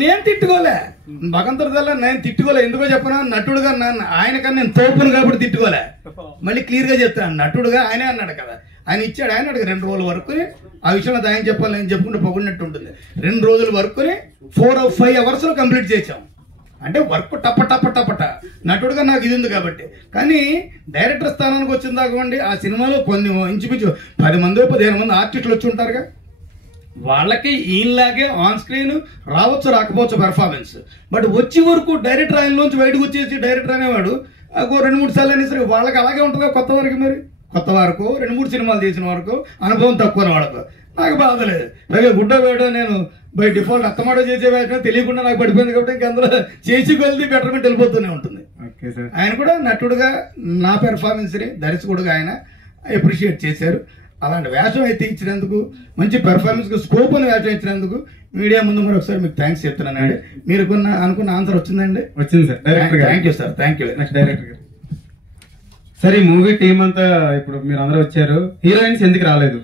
నేను తిట్టుకోలే, భగవంతుడిదల్లా నేను తిట్టుకోలే. ఎందుకో చెప్పనా, నటుడుగా ఆయనకన్నా నేను తోపును కాబట్టి తిట్టుకోలే. మళ్ళీ క్లియర్ గా చెప్తాను, నటుడుగా ఆయనే అన్నాడు కదా, ఆయన ఇచ్చాడు. ఆయన అడిగి 2 రోజుల వరకు ఆ విషయంలో ఆయన చెప్పాలి, నేను చెప్పుకుంటే పొగిడినట్టు ఉంటుంది. 2 రోజుల వరకుని 4-5 అవర్స్ లో కంప్లీట్ చేసాం. అంటే వర్క్ టపట నటుడుగా నాకు ఇది ఉంది కాబట్టి. కానీ డైరెక్టర్ స్థానానికి వచ్చిన దాకండి ఆ సినిమాలో కొన్ని ఇంచుమించు 10 మంది 15 మంది ఆర్టిస్టులు వచ్చి ఉంటారుగా, వాళ్ళకి ఈయనలాగే ఆన్ స్క్రీన్ రావచ్చు రాకపోవచ్చు పెర్ఫార్మెన్స్. బట్ వచ్చే వరకు డైరెక్టర్ ఆయనలోంచి బయటకు వచ్చేసి డైరెక్టర్ అనేవాడు 2-3 సార్లు అయినా సరే వాళ్ళకి అలాగే ఉంటుంది కొత్త వారికి. మరి కొత్త వారికి 2-3 సినిమాలు చేసిన వరకు అనుభవం తక్కువ వాళ్ళకు. నాకు బాధ లేదు. పైగా గుడ్డ వేయడం నేను బై డిఫాల్ట్ అత్తమాటో చేసే వేయడం తెలియకుండా నాకు పడిపోయింది కాబట్టి ఇంక అందులో చేసి కొలిది బెటర్మెంట్ వెళ్ళిపోతూనే ఉంటుంది. ఆయన కూడా నటుడుగా నా పెర్ఫార్మెన్స్ ని దర్శకుడుగా ఆయన అప్రిషియేట్ చేశారు. అలాంటి వేషం అయితే ఇచ్చినందుకు, మంచి పెర్ఫార్మెన్స్ స్కోప్ అని వేషం ఇచ్చినందుకు మీడియా ముందు మరొకసారి మీకు థ్యాంక్స్ చెప్తున్నానండి. మీరు అనుకున్న ఆన్సర్ వచ్చిందండి? వచ్చింది sir. Thank you sir, thank you. Next director గారు. సార్, ఈ మూవీ టీం అంతా ఇప్పుడు మీరు అందరూ వచ్చారు, హీరోయిన్స్ ఎందుకు రాలేదు?